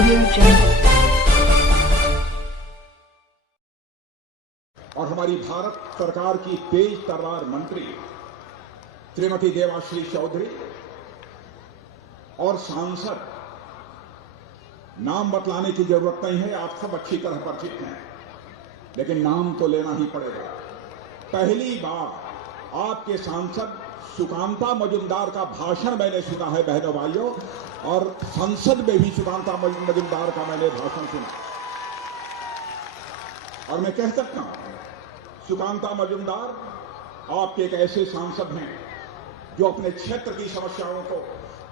Audio Jungle। और हमारी भारत सरकार की तेज तर्रार मंत्री श्रीमती देवाश्री चौधरी और सांसद, नाम बतलाने की जरूरत नहीं है, आप सब अच्छी तरह परिचित हैं, लेकिन नाम तो लेना ही पड़ेगा। पहली बार आपके सांसद सुकांता मजुमदार का भाषण मैंने सुना है बहनों भाइयों, और संसद में भी सुकांता मजुमदार का मैंने भाषण सुना। और मैं कह सकता हूं, सुकांता मजुमदार आपके एक ऐसे सांसद हैं जो अपने क्षेत्र की समस्याओं को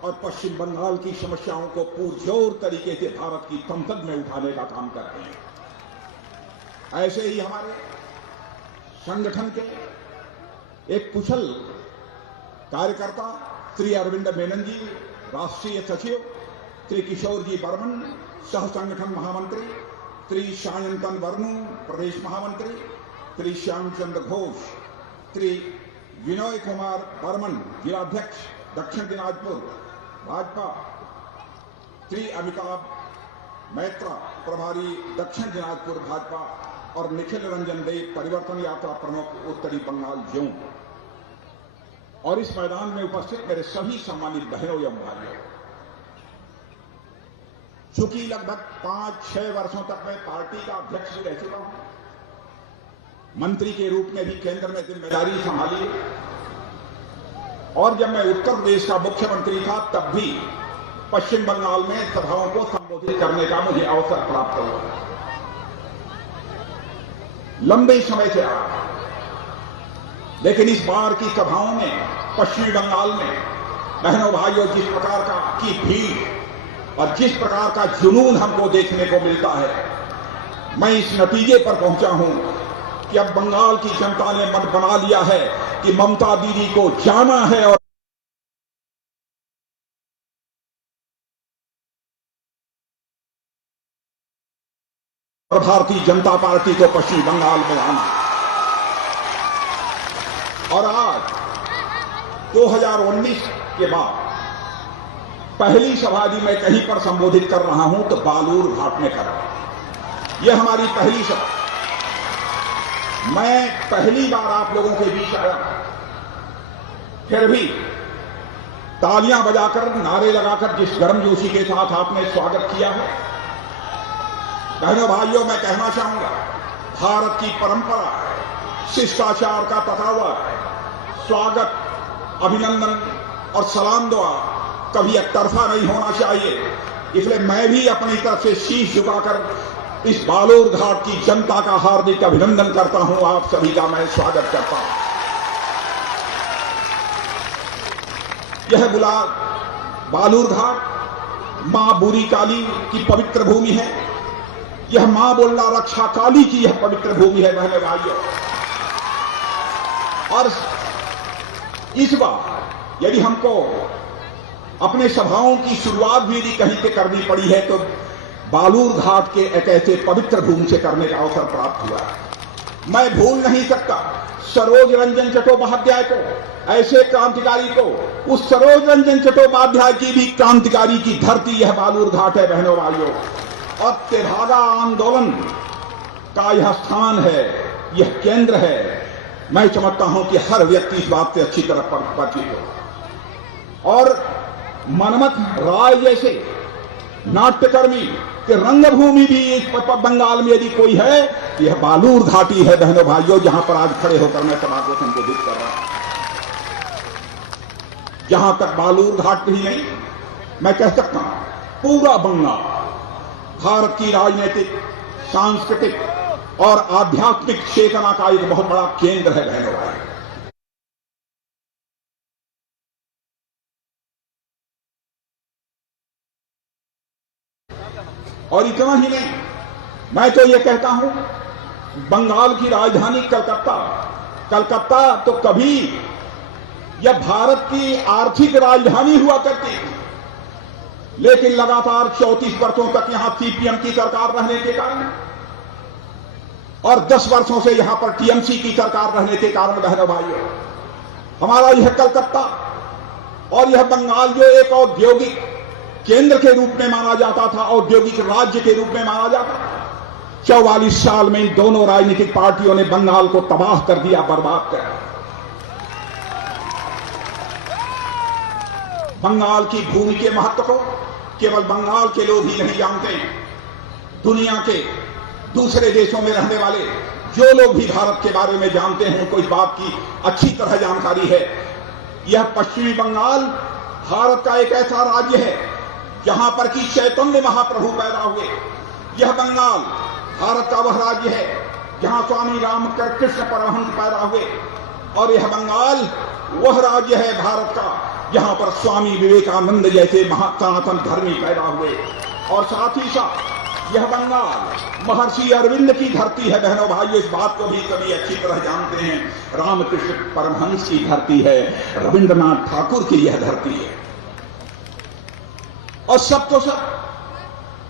और पश्चिम बंगाल की समस्याओं को पुरजोर तरीके से भारत की संसद में उठाने का काम करते हैं। ऐसे ही हमारे संगठन के एक कुशल कार्यकर्ता श्री अरविंद मेनन जी, राष्ट्रीय सचिव श्री किशोर जी बर्मन, सह संगठन महामंत्री श्री सायंतन वर्णु, प्रदेश महामंत्री श्री श्यामचंद्र घोष, श्री विनोय कुमार बर्मन, जिलाध्यक्ष दक्षिण दिनाजपुर भाजपा, श्री अमिताभ मैत्रा, प्रभारी दक्षिण दिनाजपुर भाजपा, और निखिल रंजन देव, परिवर्तन यात्रा प्रमुख उत्तरी बंगाल जोन। और इस मैदान में उपस्थित मेरे सभी सम्मानित बहनों एवं भाइयों, चूंकि लगभग 5-6 वर्षों तक मैं पार्टी का अध्यक्ष भी रह चुका हूं, मंत्री के रूप में भी केंद्र में जिम्मेदारी संभाली, और जब मैं उत्तर प्रदेश का मुख्यमंत्री था तब भी पश्चिम बंगाल में सभाओं को संबोधित करने का मुझे अवसर प्राप्त हुआ। लंबे समय से रहा, लेकिन इस बार की सभाओं में पश्चिमी बंगाल में बहनों भाइयों जिस प्रकार की भीड़ और जिस प्रकार का जुनून हमको देखने को मिलता है, मैं इस नतीजे पर पहुंचा हूं कि अब बंगाल की जनता ने मन बना लिया है कि ममता दीदी को जाना है और भारतीय जनता पार्टी को पश्चिम बंगाल में आना। और आज 2019 के बाद पहली सभा भी मैं कहीं पर संबोधित कर रहा हूं तो बालूर घाट में कर रहा हूं। यह हमारी पहली सभा, मैं पहली बार आप लोगों के बीच आया, फिर भी तालियां बजाकर, नारे लगाकर जिस गर्मजोशी के साथ आपने स्वागत किया है, बहनों भाइयों मैं कहना चाहूंगा, भारत की परंपरा शिष्टाचार का तकावा, स्वागत, अभिनंदन और सलाम दुआ कभी एकतरफा नहीं होना चाहिए। इसलिए मैं भी अपनी तरफ से शीश झुकाकर इस बालूर घाट की जनता का हार्दिक अभिनंदन करता हूं, आप सभी का मैं स्वागत करता हूं। यह बालूर घाट मां बूरी काली की पवित्र भूमि है। यह मां बोल्ला रक्षा काली की यह पवित्र भूमि है बहनों भाइयों। और इस बार यदि हमको अपने सभाओं की शुरुआत भी यदि कहीं से करनी पड़ी है तो बालूर घाट के एक ऐसे पवित्र भूमि से करने का अवसर प्राप्त हुआ है। मैं भूल नहीं सकता सरोज रंजन चट्टोपाध्याय को, ऐसे क्रांतिकारी को, उस सरोज रंजन चट्टोपाध्याय की भी क्रांतिकारी की धरती यह बालूर घाट है बहनों भाइयों। और तेभागा आंदोलन का यह स्थान है, यह केंद्र है। मैं समझता हूं कि हर व्यक्ति इस बात से अच्छी तरह परिचित हो। और मनमथ राय जैसे नाट्यकर्मी के रंगभूमि भी इस बंगाल में यदि कोई है, यह बालूर घाटी है बहनों भाइयों, जहां पर आज खड़े होकर मैं सभा को संबोधित कर रहा हूं। जहां तक बालूर घाट ही नहीं, मैं कह सकता हूं पूरा बंगाल भारत की राजनीतिक, सांस्कृतिक और आध्यात्मिक चेतना का एक बहुत बड़ा केंद्र है बहनों भाई। और इतना ही नहीं, मैं तो ये कहता हूं बंगाल की राजधानी कलकत्ता तो कभी यह भारत की आर्थिक राजधानी हुआ करती थी, लेकिन लगातार 34 वर्षों तक यहां सीपीएम की सरकार रहने के कारण और 10 वर्षों से यहां पर टीएमसी की सरकार रहने के कारण बहनों भाइयों, हमारा यह कलकत्ता और यह बंगाल जो एक औद्योगिक केंद्र के रूप में माना जाता था, औद्योगिक राज्य के रूप में माना जाता था। 44 साल में इन दोनों राजनीतिक पार्टियों ने बंगाल को तबाह कर दिया, बर्बाद कर दिया। बंगाल की भूमि के महत्व को केवल बंगाल के लोग ही नहीं जानते, दुनिया के दूसरे देशों में रहने वाले जो लोग भी भारत के बारे में जानते हैं उनको इस बात की अच्छी तरह जानकारी है। यह पश्चिमी बंगाल भारत का एक ऐसा राज्य है जहां पर कि चैतन्य महाप्रभु पैदा हुए। यह बंगाल भारत का वह राज्य है जहां स्वामी रामकृष्ण परमहंस पैदा हुए, और यह बंगाल वह राज्य है भारत का जहां पर स्वामी विवेकानंद जैसे सनातन धर्मी पैदा हुए। और साथ ही साथ यह बंगाल महर्षि अरविंद की धरती है। बहनों भाइयों, इस बात को भी सभी अच्छी तरह जानते हैं। रामकृष्ण परमहंस की धरती है, रविंद्रनाथ ठाकुर की यह धरती है। और सब तो सब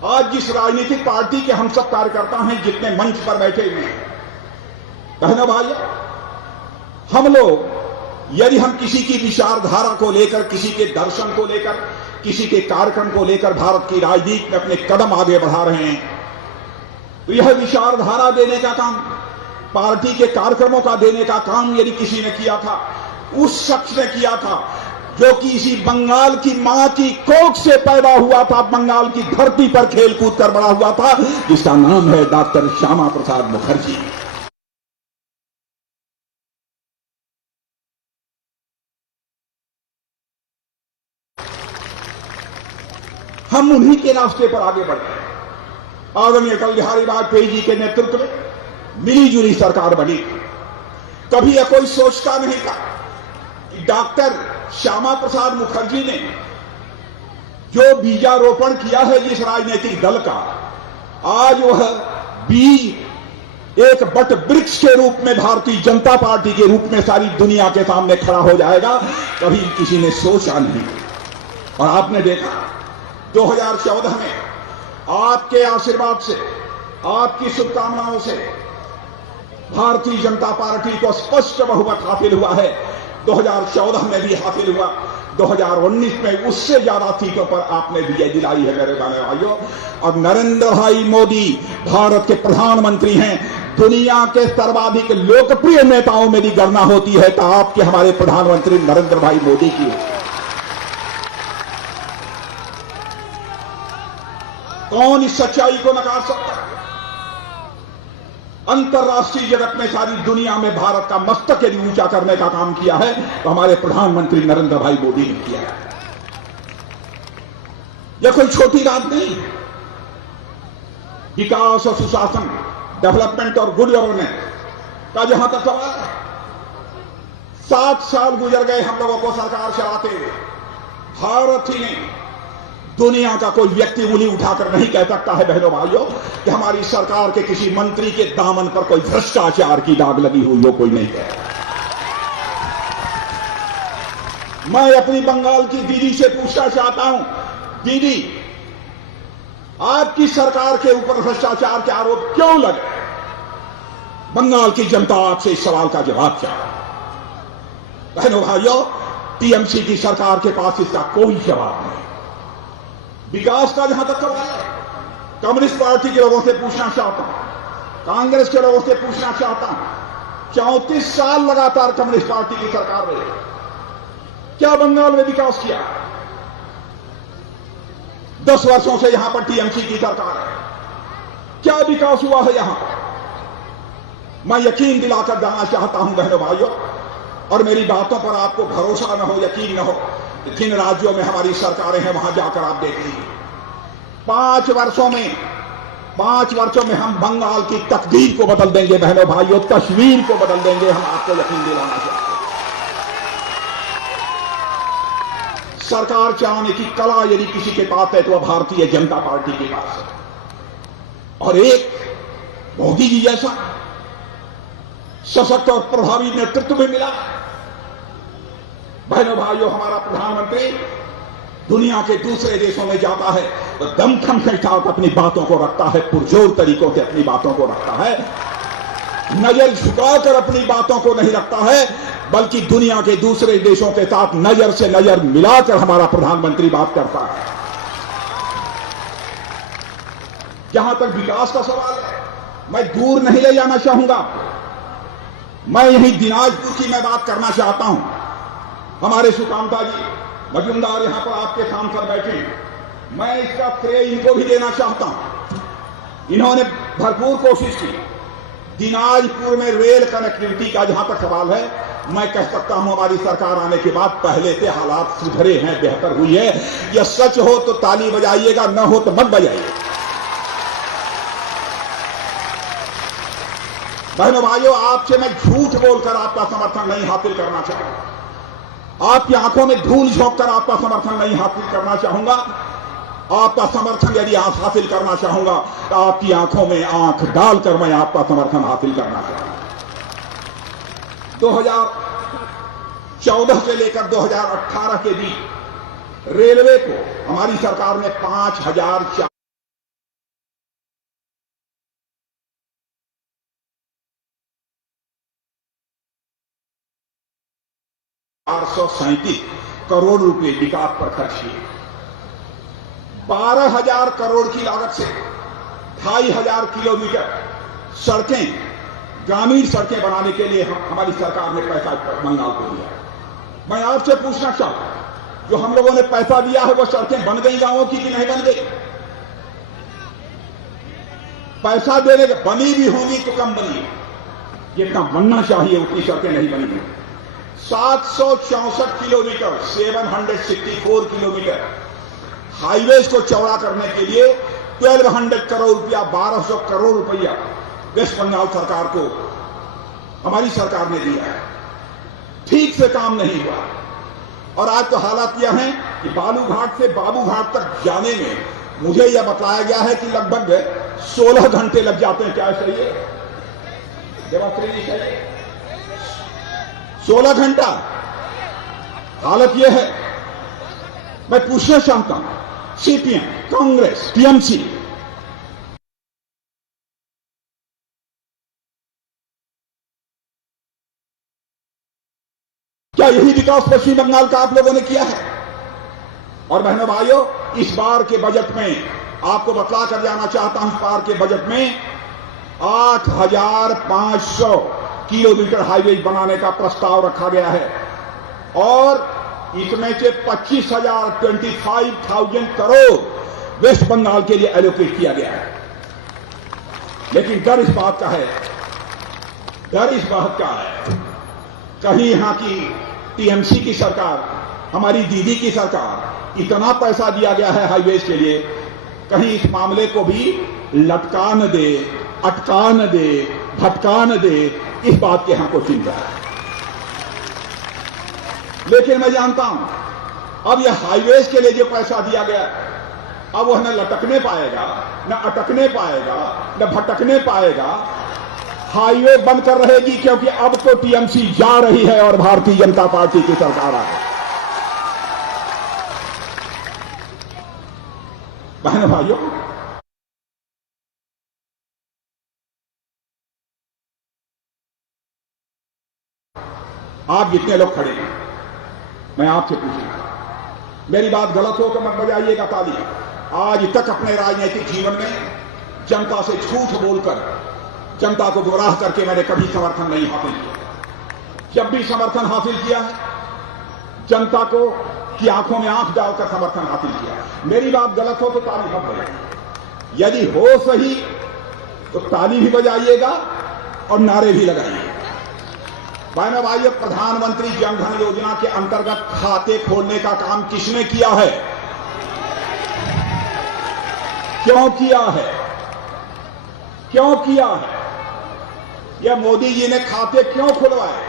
आज जिस राजनीतिक पार्टी के हम सब कार्यकर्ता हैं, जितने मंच पर बैठे हुए हैं, बहनों भाइयों, हम लोग यदि हम किसी की विचारधारा को लेकर, किसी के दर्शन को लेकर, किसी के कार्यक्रम को लेकर भारत की राजनीति में अपने कदम आगे बढ़ा रहे हैं, तो यह विचारधारा देने का काम, पार्टी के कार्यक्रमों का देने का काम यदि किसी ने किया था, उस शख्स ने किया था जो कि इसी बंगाल की मां की कोख से पैदा हुआ था, बंगाल की धरती पर खेल कूद कर बड़ा हुआ था, जिसका नाम है डॉक्टर श्यामा प्रसाद मुखर्जी। हम उन्हीं के रास्ते पर आगे बढ़ गए। आदरणीय अटल बिहारी वाजपेयी जी के नेतृत्व में मिलीजुली सरकार बनी। कभी यह कोई सोचता नहीं था कि डॉक्टर श्यामा प्रसाद मुखर्जी ने जो बीजारोपण किया है जिस राजनीतिक दल का, आज वह बीज एक बट वृक्ष के रूप में भारतीय जनता पार्टी के रूप में सारी दुनिया के सामने खड़ा हो जाएगा, कभी किसी ने सोचा नहीं। और आपने देखा 2014 में आपके आशीर्वाद से, आपकी शुभकामनाओं से भारतीय जनता पार्टी को स्पष्ट बहुमत हासिल हुआ है। 2014 में भी हासिल हुआ, 2019 में उससे ज्यादा सीटों पर आपने विजय दिलाई है मेरे बहनों भाइयों। और नरेंद्र भाई मोदी भारत के प्रधानमंत्री हैं। दुनिया के सर्वाधिक लोकप्रिय नेताओं में भी गणना होती है तो आपके हमारे प्रधानमंत्री नरेंद्र भाई मोदी की है। कौन इस सच्चाई को नकार सकता है? अंतर्राष्ट्रीय जगत में, सारी दुनिया में भारत का मस्तक यदि ऊंचा करने का काम किया है तो हमारे प्रधानमंत्री नरेंद्र भाई मोदी ने किया है। यह कोई छोटी बात नहीं। विकास और सुशासन, डेवलपमेंट और गुड गवर्नेंस का जहां तक सवाल है, 7 साल गुजर गए हम लोगों को सरकार चलाते हुए। भारत ही नहीं, दुनिया का कोई व्यक्ति उंगली उठाकर नहीं कह सकता है बहनों भाइयों कि हमारी सरकार के किसी मंत्री के दामन पर कोई भ्रष्टाचार की दाग लगी हुई हो, कोई नहीं कह। मैं अपनी बंगाल की दीदी से पूछना चाहता हूं, दीदी आपकी सरकार के ऊपर भ्रष्टाचार के आरोप क्यों लगे? बंगाल की जनता आपसे इस सवाल का जवाब चाहे। बहनों भाइयों, टीएमसी की सरकार के पास इसका कोई जवाब नहीं। विकास का जहां तक सवाल है, कम्युनिस्ट पार्टी के लोगों से पूछना चाहता हूं, कांग्रेस के लोगों से पूछना चाहता हूं, 34 साल लगातार कम्युनिस्ट पार्टी की सरकार रही, क्या बंगाल में विकास किया? 10 वर्षों से यहां पर टीएमसी की सरकार है, क्या विकास हुआ है यहां? मैं यकीन दिलाकर जाना चाहता हूं बहनों भाइयों, और मेरी बातों पर आपको भरोसा न हो, यकीन न हो, जिन राज्यों में हमारी सरकारें हैं वहां जाकर आप देखिए, 5 वर्षों में हम बंगाल की तकदीर को बदल देंगे बहनों भाइयों, तस्वीर को बदल देंगे। हम आपको यकीन दिलाना चाहते हैं। सरकार चलाने की कला यदि किसी के पास है तो वह भारतीय जनता पार्टी के पास है। और एक मोदी जी जैसा सशक्त और प्रभावी नेतृत्व भी मिला। बहनों भाइयों, हमारा प्रधानमंत्री दुनिया के दूसरे देशों में जाता है तो दमखम के साथ अपनी बातों को रखता है, पुरजोर तरीकों से अपनी बातों को रखता है, नजर झुकाकर अपनी बातों को नहीं रखता है, बल्कि दुनिया के दूसरे देशों के साथ नजर से नजर मिलाकर हमारा प्रधानमंत्री बात करता है। जहां तक विकास का सवाल है, मैं दूर नहीं ले जाना चाहूंगा। मैं यही दिनाजपुर की मैं बात करना चाहता हूं। हमारे सुकांता जी मजूमदार यहां पर आपके सांसद बैठे हैं, मैं इसका श्रेय इनको भी देना चाहता हूं। इन्होंने भरपूर कोशिश की। दिनाजपुर में रेल कनेक्टिविटी का जहां तक सवाल है, मैं कह सकता हूं हमारी सरकार आने के बाद पहले से हालात सुधरे हैं, बेहतर हुई है। यह सच हो तो ताली बजाइएगा, न हो तो मत बजाइए। बहनों भाइयों, आपसे मैं झूठ बोलकर आपका समर्थन नहीं हासिल करना चाहूंगा। आपकी आंखों में धूल झोंककर आपका समर्थन नहीं हासिल करना चाहूंगा। आपका समर्थन यदि आप हासिल करना चाहूंगा तो आपकी आंखों में आंख डालकर मैं आपका समर्थन हासिल करना चाहूंगा। 2014 से लेकर 2018 के बीच रेलवे को हमारी सरकार ने 5,437 करोड़ रुपए विकास पर खर्च किए। 12,000 करोड़ की लागत से 2,500 किलोमीटर सड़कें, ग्रामीण सड़कें बनाने के लिए हमारी सरकार ने पैसा बंगाल को दिया। मैं आपसे पूछना चाहता हूं, जो हम लोगों ने पैसा दिया है वो सड़कें बन गई गांवों की कि नहीं बन गई? पैसा देने के बनी भी होंगी तो कम बनी, जितना बनना चाहिए उतनी सड़कें नहीं बनी। 764 किलोमीटर 764 किलोमीटर हाईवेज को चौड़ा करने के लिए 1200 करोड़ रुपया 1200 करोड़ रुपया वेस्ट बंगाल सरकार को हमारी सरकार ने दिया है। ठीक से काम नहीं हुआ और आज तो हालात यह हैं कि बालूघाट से बाबूघाट तक जाने में मुझे यह बताया गया है कि लगभग 16 घंटे लग जाते हैं। क्या सही है देवाश्री जी? सही है, 16 घंटा। हालत यह है, मैं पूछना चाहता हूं सीपीएम, कांग्रेस, टीएमसी, क्या यही विकास पश्चिम बंगाल का आप लोगों ने किया है? और बहनों भाइयों, इस बार के बजट में आपको बतला कर जाना चाहता हूं, इस बार के बजट में 8,500 किलोमीटर हाईवे बनाने का प्रस्ताव रखा गया है और इसमें से 25,000 करोड़ वेस्ट बंगाल के लिए एलोकेट किया गया है। लेकिन डर इस बात का है, कहीं यहां की टीएमसी की सरकार, हमारी दीदी की सरकार, इतना पैसा दिया गया है हाईवेज के लिए, कहीं इस मामले को भी लटका न दे, अटका न दे, भटका न दे, इस बात की हमको चिंता है। लेकिन मैं जानता हूं अब यह हाईवेज के लिए जो पैसा दिया गया, अब वह न लटकने पाएगा, न अटकने पाएगा, न भटकने पाएगा। हाईवे बंद कर रहेगी क्योंकि अब तो टीएमसी जा रही है और भारतीय जनता पार्टी की सरकार आ रही है। बहनों भाइयों, आप जितने लोग खड़े हैं, मैं आपसे पूछूंगा, मेरी बात गलत हो तो मत बजाइएगा ताली। आज तक अपने राजनीतिक जीवन में जनता से झूठ बोलकर, जनता को गुमराह करके मैंने कभी समर्थन नहीं हासिल किया। जब भी समर्थन हासिल किया है, जनता को की आंखों में आंख डालकर समर्थन हासिल किया। मेरी बात गलत हो तो ताली मत बजाइएगा, यदि हो सही तो ताली भी बजाइएगा और नारे भी लगाइएगा। बहनों भाइयों, प्रधानमंत्री जन धन योजना के अंतर्गत खाते खोलने का काम किसने किया है? क्यों किया है? क्यों किया है? यह मोदी जी ने खाते क्यों खुलवाए?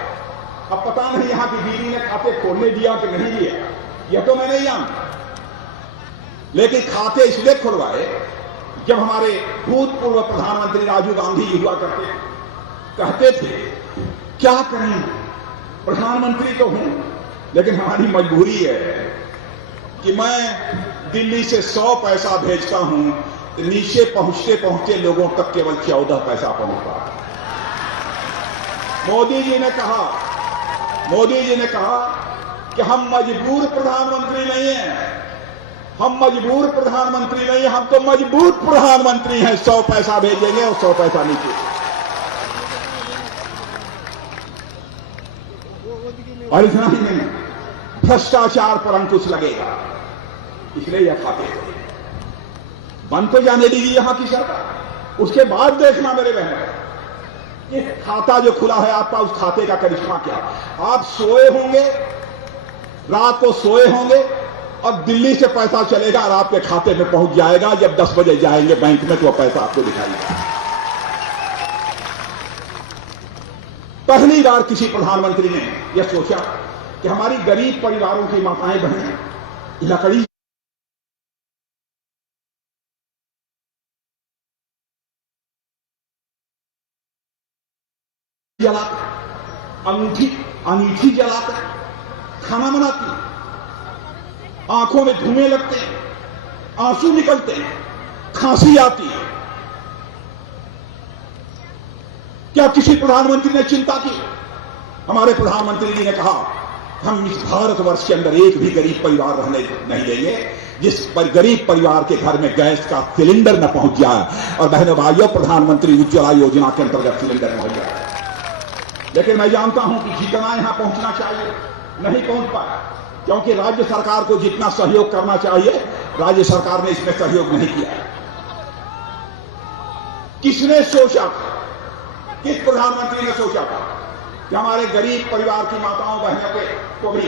अब पता नहीं यहां की दीदी ने खाते खोलने दिया कि नहीं दिया, यह तो मैं नहीं जानता। लेकिन खाते इसलिए खुलवाए, जब हमारे भूतपूर्व प्रधानमंत्री राजीव गांधी जी हुआ कहते थे क्या करें, प्रधानमंत्री तो हूं लेकिन हमारी मजबूरी है कि मैं दिल्ली से 100 पैसा भेजता हूं, नीचे पहुंचते पहुंचते लोगों तक केवल 14 पैसा पहुंचता। मोदी जी ने कहा कि हम मजबूर प्रधानमंत्री नहीं हैं, हम मजबूर प्रधानमंत्री नहीं, हम तो मजबूत प्रधानमंत्री हैं। 100 पैसा भेजेंगे और 100 पैसा नीचे। और इतना ही नहीं, भ्रष्टाचार पर अंकुश लगेगा, इसलिए यह खाते बंद तो जाने दीजिए यहां की सरकार। उसके बाद देखना मेरे बहन, ये खाता जो खुला है आपका, उस खाते का करिश्मा क्या। आप सोए होंगे, रात को सोए होंगे और दिल्ली से पैसा चलेगा और आपके खाते में पहुंच जाएगा। जब 10 बजे जाएंगे बैंक में तो वह पैसा आपको दिखाएगा। पहली बार किसी प्रधानमंत्री ने यह सोचा कि हमारी गरीब परिवारों की माताएं बहनें लकड़ी जलाकर, अंगीठी जलाकर खाना बनाती, आंखों में धुएं लगते हैं, आंसू निकलते हैं, खांसी आती है। क्या किसी प्रधानमंत्री ने चिंता की? हमारे प्रधानमंत्री जी ने कहा हम इस भारतवर्ष के अंदर एक भी गरीब परिवार रहने नहीं देंगे जिस पर गरीब परिवार के घर में गैस का सिलेंडर न पहुंच जाए। और बहनों भाइयों, प्रधानमंत्री उज्ज्वला योजना के अंतर्गत सिलेंडर पहुंच जाए। लेकिन मैं जानता हूं कि जितना यहां पहुंचना चाहिए नहीं पहुंच पाया, क्योंकि राज्य सरकार को जितना सहयोग करना चाहिए राज्य सरकार ने इसमें सहयोग नहीं किया। किसने सोचा था, किस प्रधानमंत्री ने सोचा था कि हमारे गरीब परिवार की माताओं बहनों को भी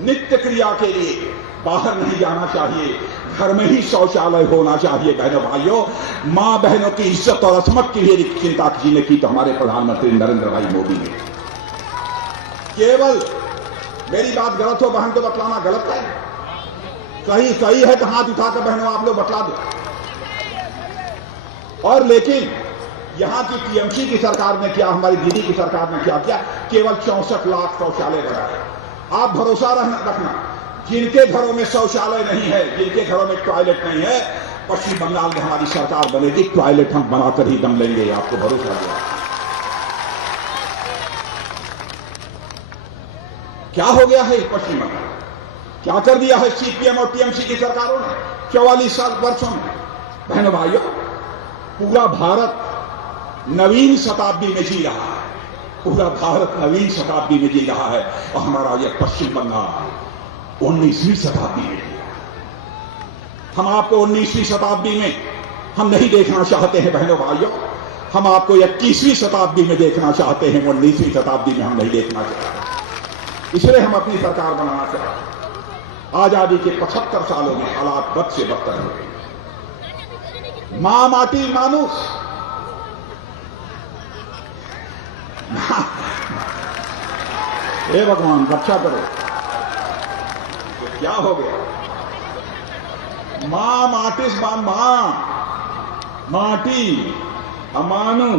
नित्य क्रिया के लिए बाहर नहीं जाना चाहिए, घर में ही शौचालय होना चाहिए। बहनों भाइयों, मां बहनों की इज्जत और असमत के लिए चिंता किसी ने की तो हमारे प्रधानमंत्री नरेंद्र भाई मोदी ने। केवल मेरी बात गलत हो बहन तो बतलाना गलत है, सही है तो हाथ उठाकर बहनों आप लोग बतला दो। और लेकिन यहां की टीएमसी की सरकार ने क्या, हमारी दीदी की सरकार ने क्या किया, केवल 64 लाख शौचालय बनाए। आप भरोसा रखना, जिनके घरों में शौचालय नहीं है, जिनके घरों में टॉयलेट नहीं है, पश्चिम बंगाल में हमारी सरकार बनेगी, टॉयलेट हम बनाकर ही दम लेंगे, आपको भरोसा दिया। क्या हो गया है पश्चिम बंगाल, क्या कर दिया है सीपीएम और टीएमसी की सरकारों ने 44 साल वर्षों में। बहनों भाइयों, पूरा भारत नवीन शताब्दी में जी रहा है, पूरा भारत नवीन शताब्दी में जी रहा है और हमारा यह पश्चिम बंगाल 19वीं शताब्दी में जी रहा है। हम आपको 19वीं शताब्दी में हम नहीं देखना चाहते हैं बहनों भाइयों, हम आपको 21वीं शताब्दी में देखना चाहते हैं, 19वीं शताब्दी में हम नहीं देखना चाहते। इसलिए हम अपनी सरकार बनाना चाहते हैं। आजादी के 75 सालों में हालात बद से बदतर हो गए। मां माटी मानुष, हे भगवान रक्षा करो, क्या हो गया। मां माटिस मां माटी अमानु,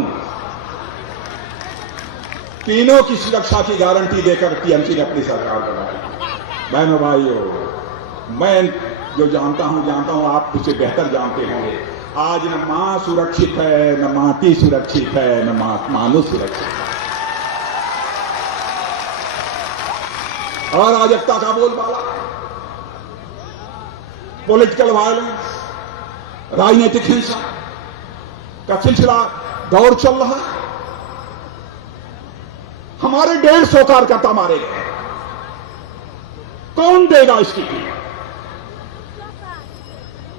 तीनों की सुरक्षा की गारंटी देकर टीएमसी ने अपनी सरकार बनाई। बहनों भाइयों, मैं जो जानता हूं आप मुझसे बेहतर जानते होंगे। आज न मां सुरक्षित है, न माटी सुरक्षित है, न मानुष सुरक्षित है। अराजकता का बोलबाला, पॉलिटिकल वायलेंस, राजनीतिक हिंसा का सिलसिला दौर चल रहा है। हमारे 150 कार्यकर्ता मारे गए, कौन देगा इसकी कीमत?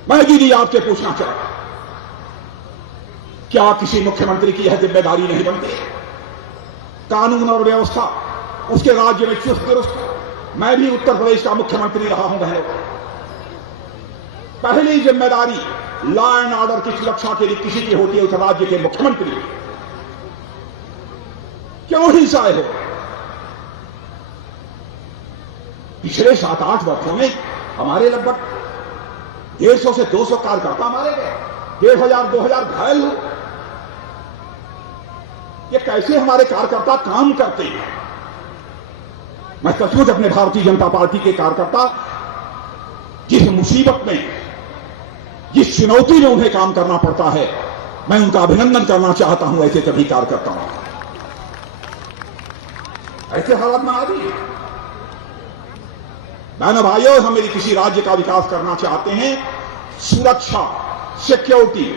मैं दीदी आपसे पूछना चाहता, क्या किसी मुख्यमंत्री की यह जिम्मेदारी नहीं बनती? कानून और व्यवस्था उसके राज्य में चुस्त दुरुस्त। मैं भी उत्तर प्रदेश का मुख्यमंत्री रहा हूं बहनों। पहली जिम्मेदारी लॉ एंड ऑर्डर की सुरक्षा के लिए किसी की होती है, उस राज्य के मुख्यमंत्री। क्यों हिंसाएं हो? पिछले 7-8 वर्षों में हमारे लगभग 150 से 200 कार्यकर्ता मारे गए, 1,500-2,000 घायल हुए। ये कैसे हमारे कार्यकर्ता काम करते हैं? मैं सचमुच अपने भारतीय जनता पार्टी के कार्यकर्ता जिस मुसीबत में, जिस चुनौती में उन्हें काम करना पड़ता है, मैं उनका अभिनंदन करना चाहता हूं। ऐसे सभी कार्यकर्ताओं, ऐसे हालात में आ रही है। बहनों भाइयों, हम यदि किसी राज्य का विकास करना चाहते हैं, सुरक्षा, सिक्योरिटी,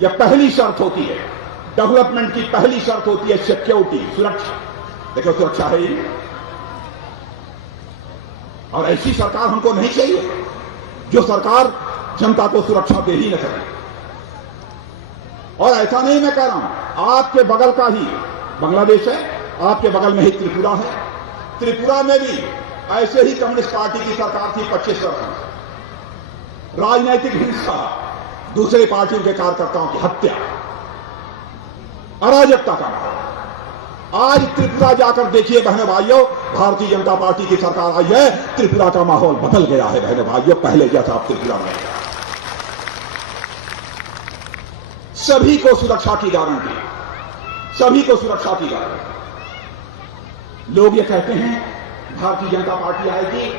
यह पहली शर्त होती है। डेवलपमेंट की पहली शर्त होती है सिक्योरिटी, सुरक्षा। देखो, सुरक्षा है ही, और ऐसी सरकार हमको नहीं चाहिए जो सरकार जनता को सुरक्षा दे ही न सके। और ऐसा नहीं मैं कह रहा हूं, आपके बगल का ही बांग्लादेश है, आपके बगल में ही त्रिपुरा है। त्रिपुरा में भी ऐसे ही कम्युनिस्ट पार्टी की सरकार थी 25 वर्ष। राजनैतिक हिंसा, दूसरे पार्टियों के कार्यकर्ताओं की हत्या, अराजकता का माहौल। आज त्रिपुरा जाकर देखिए बहनों भाइयों, भारतीय जनता पार्टी की सरकार आई है, त्रिपुरा का माहौल बदल गया है बहनों भाइयों, पहले जैसा आप त्रिपुरा में। सभी को सुरक्षा की गारंटी, सभी को सुरक्षा की गारंटी। लोग ये कहते हैं भारतीय जनता पार्टी आएगी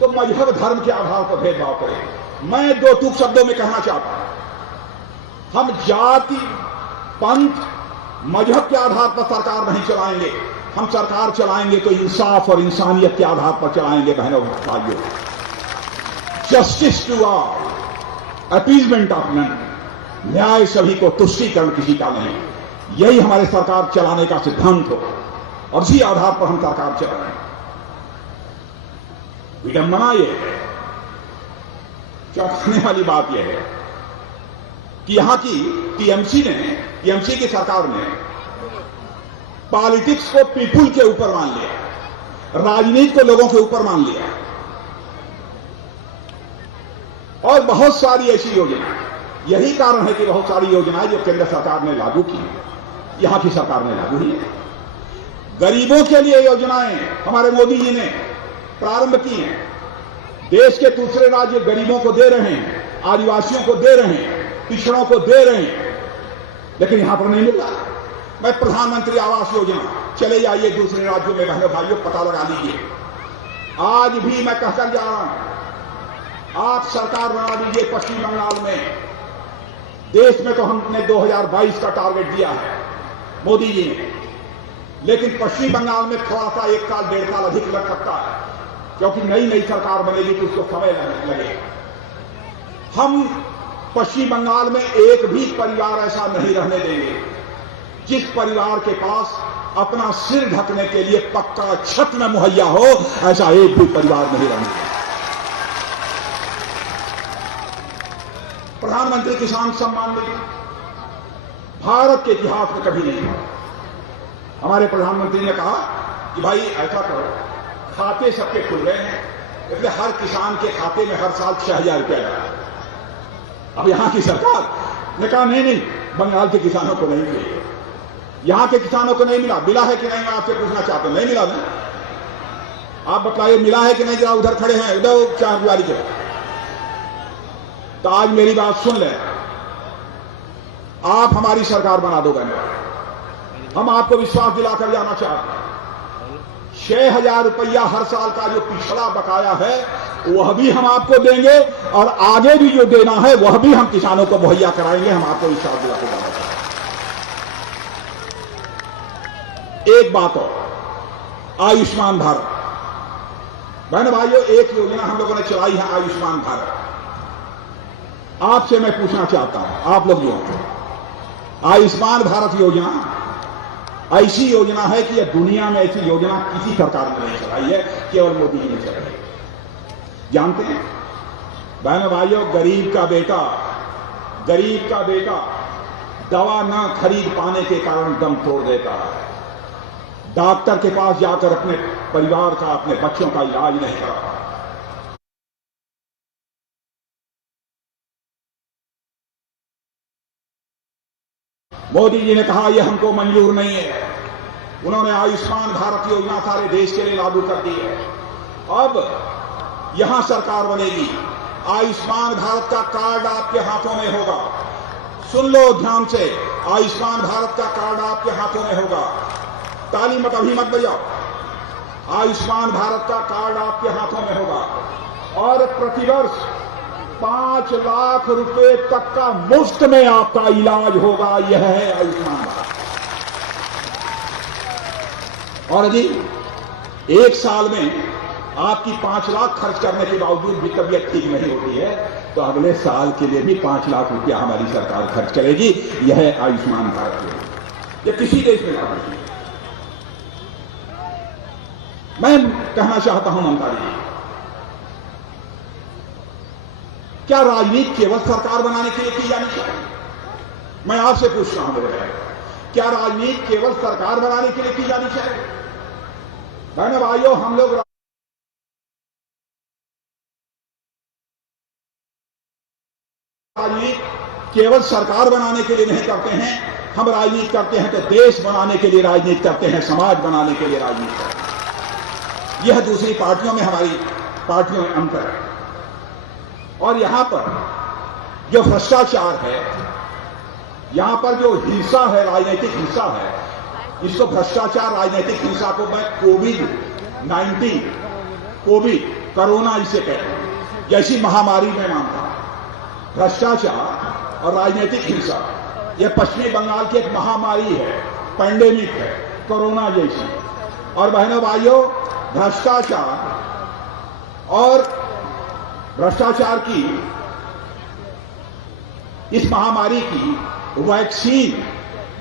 तो मजहब धर्म के आधार पर भेदभाव करेगी। मैं दो टूक शब्दों में कहना चाहता हूं, हम जाति, पंथ, मजहब के आधार पर सरकार नहीं चलाएंगे। हम सरकार चलाएंगे तो इंसाफ और इंसानियत के आधार पर चलाएंगे बहनों भाइयों। Justice to all, appeasement of none, न्याय सभी को, तुष्टीकरण किसी का नहीं। यही हमारे सरकार चलाने का सिद्धांत हो और इसी आधार पर हम सरकार चलाएं। विडंबना यह है, चौंकाने वाली बात यह है कि यहां की टीएमसी की सरकार ने पॉलिटिक्स को पीपुल के ऊपर मान लिया, राजनीति को लोगों के ऊपर मान लिया। और बहुत सारी ऐसी योजना, यही कारण है कि बहुत सारी योजनाएं जो केंद्र सरकार ने लागू की, यहां की सरकार ने लागू की। गरीबों के लिए योजनाएं हमारे मोदी जी ने प्रारंभ की हैं। देश के दूसरे राज्य गरीबों को दे रहे हैं, आदिवासियों को दे रहे हैं, पिछड़ों को दे रहे हैं, लेकिन यहां पर नहीं मिल रहा। मैं प्रधानमंत्री आवास योजना, चले जाइए दूसरे राज्यों में बहनों भाइयों, पता लगा लीजिए। आज भी मैं कहकर जा रहा हूं, आप सरकार बना दीजिए पश्चिम बंगाल में। देश में तो हमने 2022 का टारगेट दिया है मोदी जी ने, लेकिन पश्चिम बंगाल में थोड़ा सा 1 साल 1.5 साल अधिक लग सकता है, क्योंकि नई सरकार बनेगी तो उसको समय लगेगा। हम पश्चिम बंगाल में एक भी परिवार ऐसा नहीं रहने देंगे जिस परिवार के पास अपना सिर ढकने के लिए पक्का छत न मुहैया हो, ऐसा एक भी परिवार नहीं रहने देंगे। प्रधानमंत्री किसान सम्मान निधि भारत के इतिहास में कभी नहीं हुआ। हमारे प्रधानमंत्री ने कहा कि भाई ऐसा करो, खाते सबके खुल रहे हैं, इसलिए हर किसान के खाते में हर साल 6,000 रुपया लगा। अब यहां की सरकार ने कहा नहीं, बंगाल के किसानों को नहीं मिले, यहां के किसानों को नहीं मिला। मिला है कि नहीं, मैं आपसे पूछना चाहता हूं। नहीं मिला ना, आप बताइए मिला है कि नहीं? जरा उधर खड़े हैं, उधर चारदीवारी के। तो आज मेरी बात सुन ले, आप हमारी सरकार बना दो बहनों, हम आपको विश्वास दिलाकर जाना चाहते हैं। 6,000 रुपया हर साल का जो पिछड़ा बकाया है वह भी हम आपको देंगे, और आगे भी जो देना है वह भी हम किसानों को मुहैया कराएंगे। हम आपको विश्वास दिलाकर जाना चाहते हैं। एक बात और, आयुष्मान भारत बहन भाइयों, एक योजना हम लोगों ने चलाई है, आयुष्मान भारत। आपसे मैं पूछना चाहता हूं, आप लोग जो आयुष्मान भारत योजना ऐसी योजना है कि यह दुनिया में ऐसी योजना किसी सरकार ने नहीं चलाई है, केवल मोदी जी ने चलाई है। जानते हैं बहन भाइयों, गरीब का बेटा दवा ना खरीद पाने के कारण दम तोड़ देता है, डॉक्टर के पास जाकर अपने परिवार का, अपने बच्चों का इलाज नहीं करा। मोदी जी ने कहा यह हमको मंजूर नहीं है। उन्होंने आयुष्मान भारत योजना सारे देश के लिए लागू कर दी है। अब यहां सरकार बनेगी, आयुष्मान भारत का कार्ड आपके हाथों में होगा। सुन लो ध्यान से, आयुष्मान भारत का कार्ड आपके हाथों में होगा। ताली मत अभी मत बजाओ। आयुष्मान भारत का कार्ड आपके हाथों में होगा और प्रतिवर्ष 5 लाख रुपए तक का मुफ्त में आपका इलाज होगा। यह है आयुष्मान भारत। और यदि एक साल में आपकी 5 लाख खर्च करने के बावजूद भी तबीयत ठीक नहीं होती है तो अगले साल के लिए भी 5 लाख रुपया हमारी सरकार खर्च करेगी। यह है आयुष्मान भारत योजना। यह किसी देश में लागू नहीं है। मैं कहना चाहता हूं ममता जी, क्या राजनीति केवल सरकार बनाने के लिए की जानी चाहिए? मैं आपसे पूछ रहा हूं मेरे भाई, क्या राजनीति केवल सरकार बनाने के लिए की जानी चाहिए? बहनों भाइयों, हम लोग राजनीति केवल सरकार बनाने के लिए नहीं करते हैं। हम राजनीति करते हैं तो देश बनाने के लिए राजनीति करते हैं, समाज बनाने के लिए राजनीति करते हैं। यह दूसरी पार्टियों में, हमारी पार्टियों में अंतर है। और यहां पर जो भ्रष्टाचार है, यहां पर जो हिंसा है, राजनीतिक हिंसा है, इसको भ्रष्टाचार, राजनीतिक हिंसा को मैं कोविड-19, कोरोना इसे कहते हैं, जैसी महामारी में मानता हूं। भ्रष्टाचार और राजनीतिक हिंसा यह पश्चिमी बंगाल की एक महामारी है, पैंडेमिक है, कोरोना जैसी। और बहनों भाइयों, भ्रष्टाचार की इस महामारी की वैक्सीन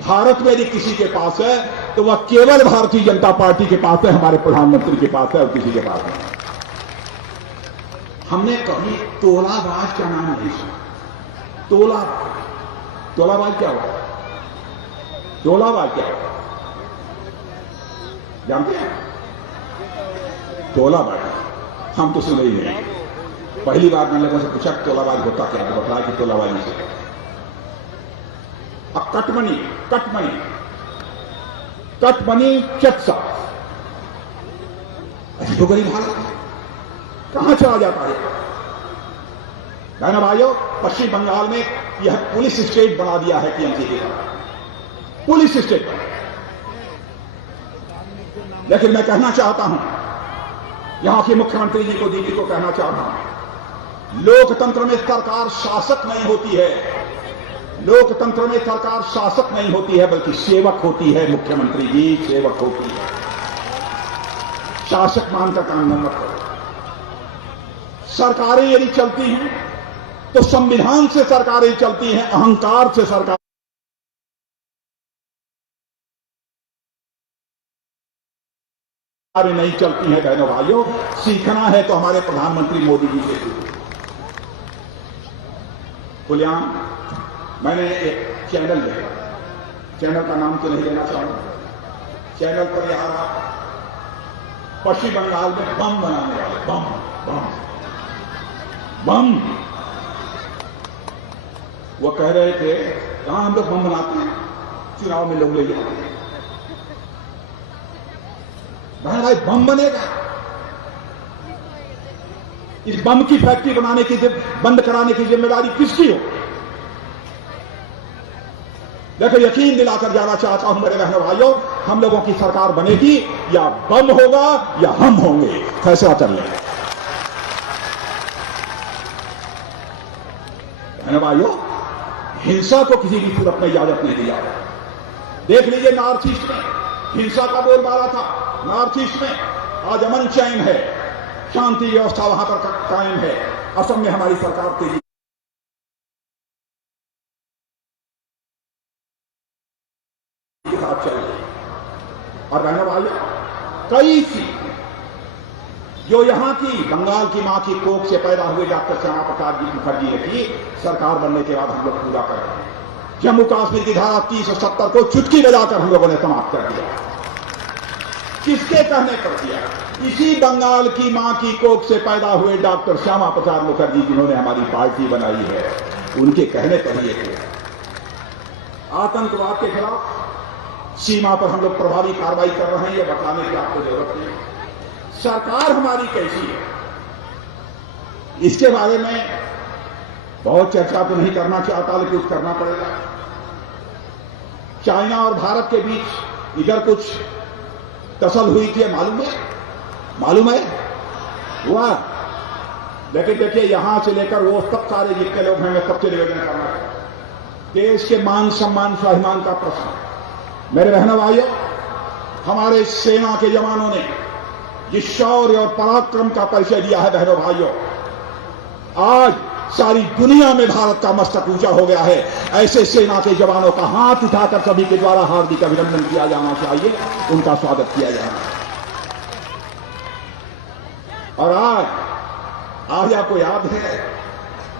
भारत में यदि किसी के पास है तो वह केवल भारतीय जनता पार्टी के पास है, हमारे प्रधानमंत्री के पास है, और किसी के पास नहीं। हमने कभी तोलाबाज का नाम नहीं सुना। तोलाबाज क्या हुआ? तोलाबाज क्या हुआ जानते हैं? तोलाबाज हम तो सुने ही नहीं। पहली बार मैंने लोगों से पूछा तोलाबाज होता क्या है, बताया कि तोलाबाजी से। अब कटमनी चटसा तो गरीब हालत कहां चला जाता है? बहनों भाइयों, पश्चिम बंगाल में यह पुलिस स्टेट बना दिया है टीएमसी के द्वारा, पुलिस स्टेट बना। लेकिन मैं कहना चाहता हूं, यहां के मुख्यमंत्री जी को, दीदी को कहना चाहता हूं, लोकतंत्र में सरकार शासक नहीं होती है। लोकतंत्र में सरकार शासक नहीं होती है, बल्कि सेवक होती है। मुख्यमंत्री जी सेवक होती है, शासक मानकर काम न करो। सरकारें यदि चलती हैं तो संविधान से सरकारें चलती हैं, अहंकार से सरकार नहीं चलती है। बहनों भाइयों, सीखना है तो हमारे प्रधानमंत्री मोदी जी से सीखो। कुल्यान मैंने एक चैनल देखा, चैनल का नाम तो नहीं लेना चाहूंगा। चैनल पर यहां पश्चिम बंगाल में बम बनाने वाले, बम वो कह रहे थे, कहां हम लोग बम बनाते हैं? चुनाव में लोग ले जाते हैं। भाई बम बनेगा, इस बम की फैक्ट्री बनाने की, बंद कराने की जिम्मेदारी किसकी हो? देखो, यकीन दिलाकर जाना चाहता हूं मेरे बहनों भाइयों, हम लोगों की सरकार बनेगी, या बम होगा या हम होंगे, फैसला कर लें। बहनों भाइयों, हिंसा को किसी भी सूरत में इजाजत नहीं दी जा रही। देख लीजिए, नॉर्थ ईस्ट में हिंसा का बोलबाला था। नॉर्थ ईस्ट में आज अमन चैन है, शांति व्यवस्था वहां पर कायम है। असम में हमारी सरकार तेजी के साथ चल रही। और बहनों भाइयों, कई सी जो यहां की बंगाल की मां की कोख से पैदा हुए डॉक्टर श्यामा प्रसाद मुखर्जी ने की, सरकार बनने के बाद हम लोग पूरा कर रहे हैं। जम्मू कश्मीर की धारा 30 और 70 को चुटकी बजाकर हम लोगों ने समाप्त कर दिया। किसके कहने पर किया? इसी बंगाल की मां की कोख से पैदा हुए डॉक्टर श्यामा प्रसाद मुखर्जी, जिन्होंने हमारी पार्टी बनाई है, उनके कहने पर यह किया। आतंकवाद के खिलाफ सीमा पर हम लोग प्रभावी कार्रवाई कर रहे हैं, यह बताने की आपको जरूरत नहीं। सरकार हमारी कैसी है, इसके बारे में बहुत चर्चा तो नहीं करना चाहता, लेकिन कुछ करना पड़ेगा। चाइना और भारत के बीच इधर कुछ तसल हुई थी, मालूम है हुआ। लेकिन देखिए, यहां से लेकर वो सब सारे जितने लोग हैं, मैं सबसे निवेदन करना चाहता हूं, देश के मान सम्मान स्वाभिमान का प्रश्न। मेरे बहनों भाइयों, हमारे सेना के जवानों ने जिस शौर्य और पराक्रम का परिचय दिया है बहनों भाइयों, आज सारी दुनिया में भारत का मस्तक ऊंचा हो गया है। ऐसे सेना के जवानों का हाथ उठाकर सभी के द्वारा हार्दिक अभिनंदन किया जाना चाहिए, उनका स्वागत किया जाना चाहिए। और आज आपको याद है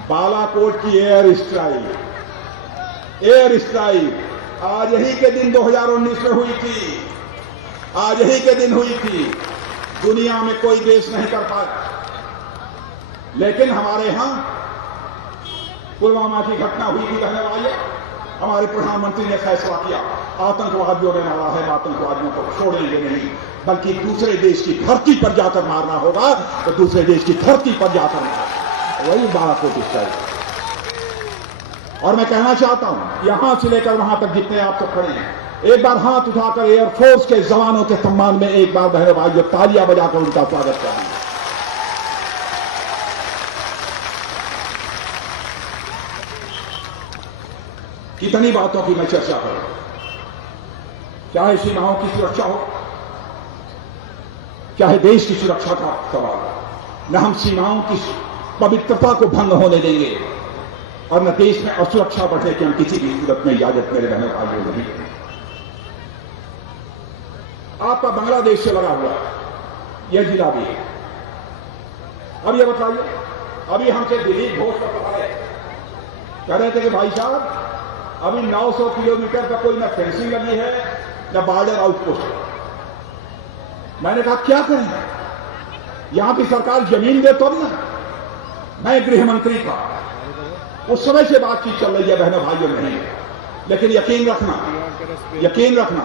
बालाकोट की एयर स्ट्राइक आज यही के दिन 2019 में हुई थी। आज यही के दिन हुई थी। दुनिया में कोई देश नहीं कर पाया, लेकिन हमारे यहां पुलवामा की घटना हुई थी रहने वाले, हमारे प्रधानमंत्री ने फैसला किया आतंकवादियों ने मारा है, आतंकवादियों को छोड़ेंगे नहीं, बल्कि दूसरे देश की धरती पर जाकर मारना होगा, तो दूसरे देश की धरती पर जाकर मारना। वही बालाकोट स्ट्राइक। और मैं कहना चाहता हूं, यहां से लेकर वहां तक जितने आप सब खड़े हैं, एक बार हाथ उठाकर एयरफोर्स के जवानों के सम्मान में एक बार बहनों भाइयों तालियां बजाकर उनका स्वागत करें। कितनी बातों की मैं चर्चा करूं, चाहे सीमाओं की सुरक्षा हो, चाहे देश की सुरक्षा का सवाल, न हम सीमाओं की पवित्रता को भंग होने देंगे और न देश में असुरक्षा बढ़ने की हम किसी भी सूरत में इजाजत मेरे बहनों भाइयों नहीं देंगे। आपका बांग्लादेश से लगा हुआ यह जिला भी है। अब यह बताइए, अभी हमसे दिलीप घोष का पता है, कह रहे थे कि भाई साहब अभी 900 किलोमीटर का कोई न फेंसिंग लगी है न बॉर्डर आउटपोस्ट। मैंने कहा क्या करें, यहां की सरकार जमीन दे तो ना। मैं गृह मंत्री था, उस समय से बातचीत चल रही है बहनों भाइयों नहीं, लेकिन यकीन रखना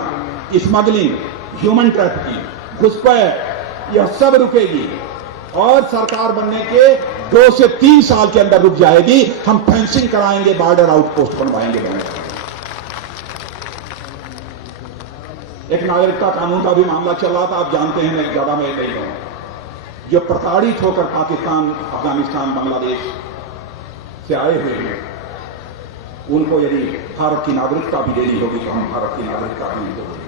स्मगलिंग, ह्यूमन ट्रैफिकिंग, घुसपैठ यह सब रुकेगी और सरकार बनने के 2 से 3 साल के अंदर रुक जाएगी। हम फेंसिंग कराएंगे, बॉर्डर आउटपोस्ट बनवाएंगे। एक नागरिकता कानून का भी मामला चल रहा था, आप जानते हैं, मैं ज्यादा में नहीं हूं, जो प्रताड़ित होकर पाकिस्तान, अफगानिस्तान, बांग्लादेश से आए हुए हैं, उनको यदि भारत की नागरिकता भी देनी होगी तो हम भारत की नागरिकता भी देंगे।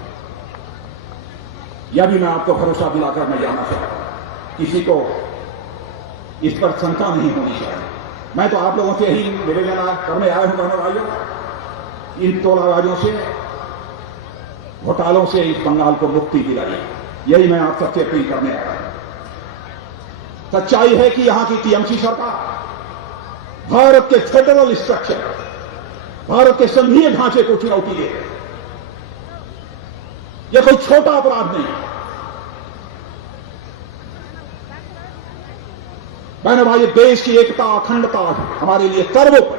यह भी मैं आपको भरोसा दिलाकर मैं जानना चाहता हूं, किसी को इस पर शंका नहीं होनी चाहिए। मैं तो आप लोगों से यही निवेदन करने आया हूं बहनों भाइयों, इन तोलाबाजों से, घोटालों से इस बंगाल को मुक्ति दिलाई, यही मैं आप सबसे अपील करने आया हूं। सच्चाई है कि यहां की टीएमसी सरकार भारत के फेडरल स्ट्रक्चर, भारत के संघीय ढांचे को चुनौती दे रही है। यह कोई छोटा अपराध नहीं। बहनों भाई, देश की एकता, अखंडता हमारे लिए सर्वोपरि।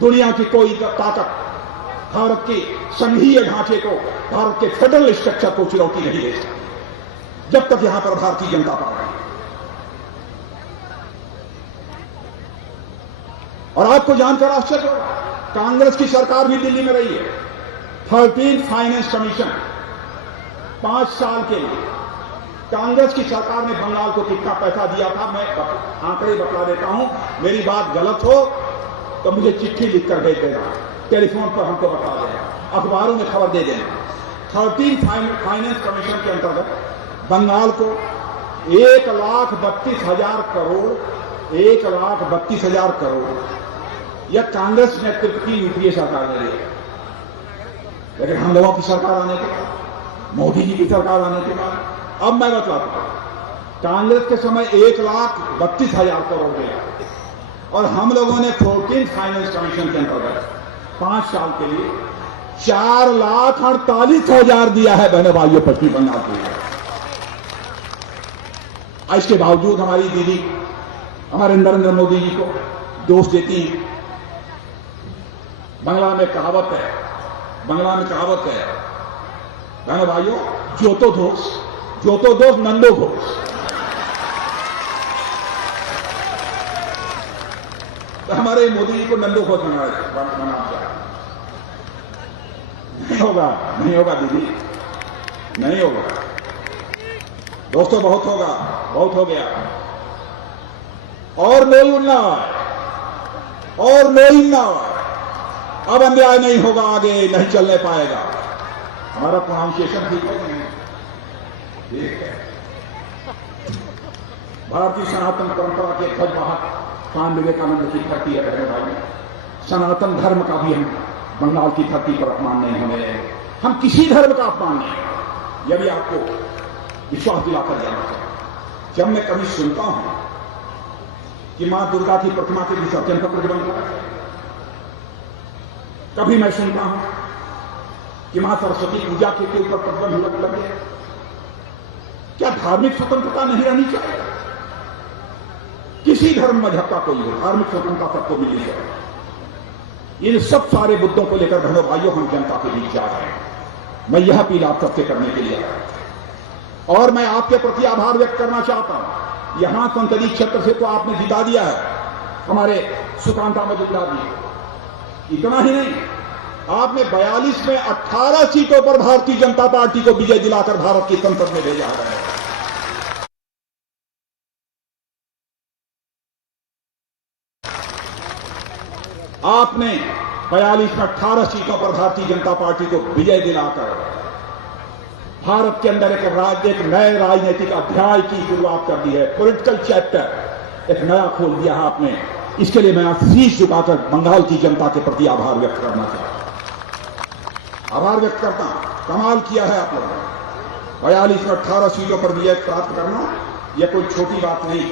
दुनिया की कोई ताकत भारत के संघीय ढांचे को, भारत के फेडरल स्ट्रक्चर को चुनौती नहीं दे सकती, जब तक यहां पर भारतीय जनता पार्टी। और आपको जानकर आश्चर्य होगा, कांग्रेस की सरकार भी दिल्ली में रही है। 13th फाइनेंस कमीशन 5 साल के लिए कांग्रेस की सरकार ने बंगाल को कितना पैसा दिया था, मैं आंकड़े बता देता हूं। मेरी बात गलत हो तो मुझे चिट्ठी लिखकर भेज देना, टेलीफोन पर हमको बता देना, अखबारों में खबर दे देना। 13th फाइनेंस कमीशन के अंतर्गत बंगाल को 1,32,000 करोड़, 1,32,000 करोड़ यह कांग्रेस नेतृत्व की यूपीए सरकार ने दिया। लेकिन हम लोगों की सरकार आने के बाद, मोदी जी की सरकार आने के बाद, अब मैं बताता हूं, कांग्रेस के समय 1,32,000 करोड़ दिया और हम लोगों ने 14th फाइनेंस कमीशन के अंतर्गत 5 साल के लिए 4,48,000 दिया है बहनों भाइयों पश्चिम बंगाल के लिए। इसके बावजूद हमारी दीदी, हमारे नरेंद्र मोदी जी को दोष देती है। बंगला में कहावत है बहनों भाइयों, जो तो दोष नंदो घोष। तो हमारे मोदी जी को नंदो घोष बनाना चाहिए। नहीं होगा दीदी, नहीं होगा दोस्तों, बहुत हो गया। और लोई ना, अब अन्याय नहीं होगा, आगे नहीं चलने पाएगा। हमारा प्रोनाउंसिएशन ठीक है कि नहीं? ठीक है। भारतीय सनातन परंपरा के ध्वज वाहक स्वामी विवेकानंद की धरती है बहनों भाई। सनातन धर्म का भी हम बंगाल की धरती पर अपमान नहीं होने देंगे। हम किसी धर्म का अपमान नहीं, यह भी आपको विश्वास दिलाकर जाना चाहिए। जब मैं कभी सुनता हूं कि मां दुर्गा की प्रतिमा के विसर्जन पर प्रतिबंध लगा, कभी मैं सुनता हूं कि मां सरस्वती पूजा के ऊपर प्रतिबंध लगे, क्या धार्मिक स्वतंत्रता नहीं रहनी चाहिए? किसी धर्म मजहब का कोई हो, धार्मिक स्वतंत्रता सबको मिलनी चाहिए। इन सब सारे मुद्दों को लेकर बहनों भाइयों हम जनता के बीच जा रहे हैं। मैं यह अपील आप सबसे करने के लिए आया और मैं आपके प्रति आभार व्यक्त करना चाहता हूं। यहां संसदीय क्षेत्र से तो आपने जिता दिया है हमारे सुकांता मजूमदार जी। इतना ही नहीं, आपने 42 में 18 सीटों पर भारतीय जनता पार्टी को विजय दिलाकर भारत की संसद में भेजा है। आपने 42 में 18 सीटों पर भारतीय जनता पार्टी को विजय दिलाकर भारत के अंदर एक नए राजनीतिक अध्याय की शुरुआत कर दी है। पॉलिटिकल चैप्टर एक नया खोल दिया है आपने। इसके लिए मैं शीश झुकाकर बंगाल की जनता के प्रति आभार व्यक्त करना चाहता हूं। आभार व्यक्त करता हूं। कमाल किया है आप लोगों ने। 42 में 18 सीटों पर विजय प्राप्त करना यह कोई छोटी बात नहीं,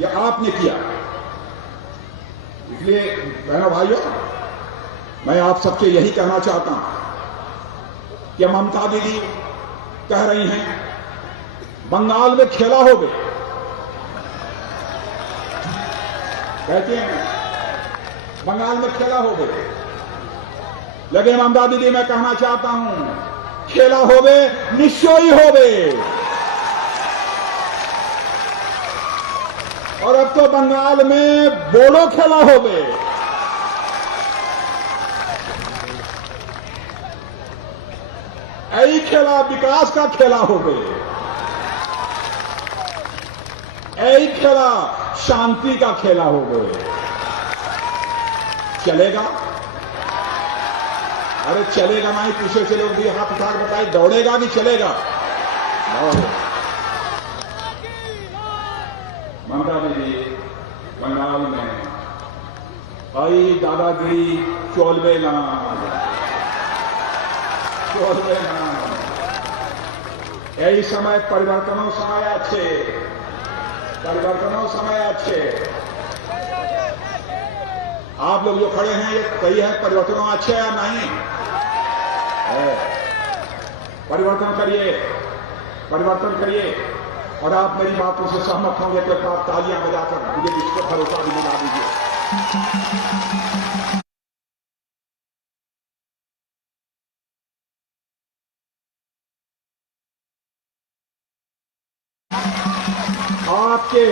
यह आपने किया। इसलिए बहनों भाइयों, मैं आप सबसे यही कहना चाहता हूं कि ममता दीदी कह रही हैं बंगाल में खेला हो गए, कहते हैं बंगाल में खेला हो गए। लेकिन ममता दीदी मैं कहना चाहता हूं खेला हो गए निश्चय हो गए। और अब तो बंगाल में बोलो खेला हो गए। यही खेला विकास का खेला हो गए, यही खेला शांति का खेला हो गए। चलेगा? अरे चलेगा नहीं, पीछे से लोग भी हाथ उठाकर बताए दौड़ेगा कि चलेगा? ममता दीदी बंगाल में आई दादागिरी चोलवे ना, यही समय परिवर्तनों समय अच्छे, परिवर्तनों समय अच्छे। आप लोग जो खड़े हैं ये सही है, परिवर्तनों अच्छे या नहीं? परिवर्तन करिए, परिवर्तन करिए। और आप मेरी बातों से सहमत होंगे तो एक बार तालियां बजाकर मुझे विश्व भरोसा भी दिला दीजिए। आपके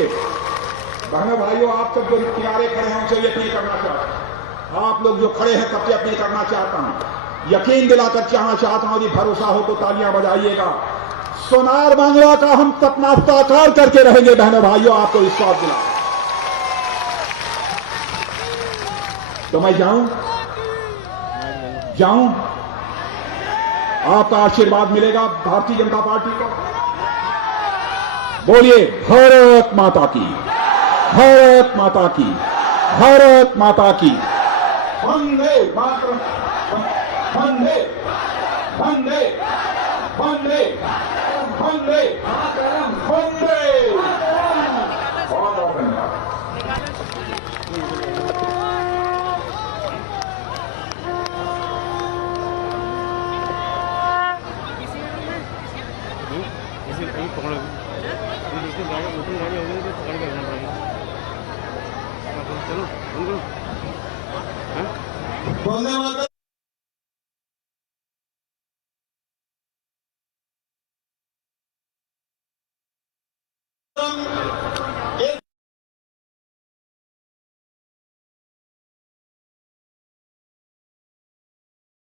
बहनों भाइयों, आप सब जो किनारे खड़े हैं उनसे अपील करना चाहता हूं। आप लोग जो खड़े हैं सबसे अपील करना चाहता हूं, यकीन दिलाकर कहना चाहता हूं, यदि भरोसा हो तो तालियां बजाइएगा। सोनार बांग्ला का हम सपना साकार करके रहेंगे बहनों भाइयों, आपको विश्वास दिला। तो मैं जाऊं, आपका आशीर्वाद मिलेगा भारतीय जनता पार्टी को। बोलिए भारत माता की, भारत माता की, भारत माता की। वंदे मातरम, वंदे वंदे वंदे वंदे वंदे। बहुत धन्यवाद। वंदे मातरम।